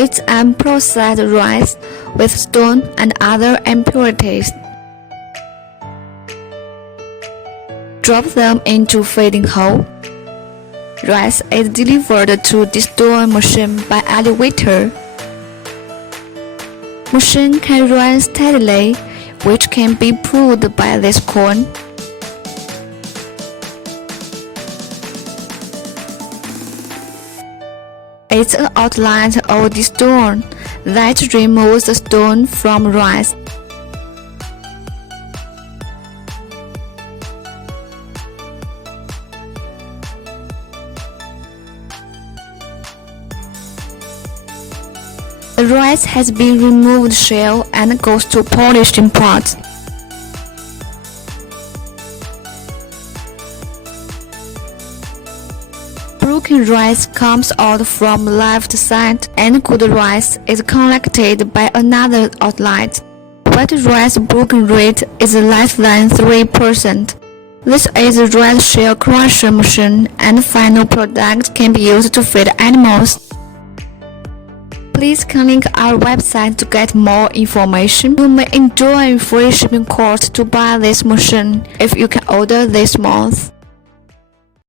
It's unprocessed rice with stone and other impurities. Drop them into feeding hole. Rice is delivered to distillation machine by elevator. Machine can run steadily, which can be pulled by this cone. It's an outlet of the stone that removes the stone from rice. The rice has been removed shell and goes to polishing pot. Broken rice comes out from left side and good rice is collected by another outlet. White rice broken rate is less than 3%. This is a rice shell crusher machine and final product can be used to feed animals. Please click our website to get more information. You may enjoy free shipping cost to buy this machine if you can order this month.